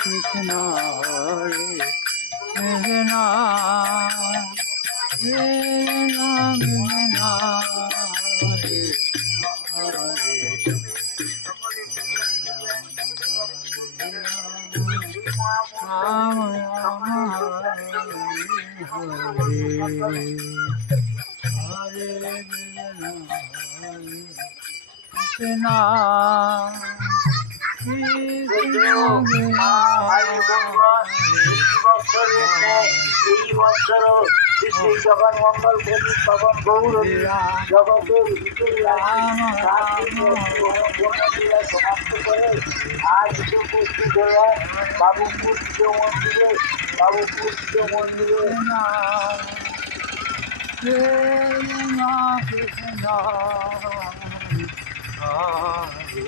কৃষ্ণ হরে কৃষ্ণ কৃষ্ণ কৃষ্ণ হরে হরে রাম রাম হরে হরে হরে কৃষ্ণ এই বছর শ্রী জগন মঙ্গল দেবী পবন গৌর জগতের সমাপ্ত করে আজ উপস্থিত হয়ে বাবুপুর শিব মন্দিরে কৃষ্ণ কৃষ্ণ হরে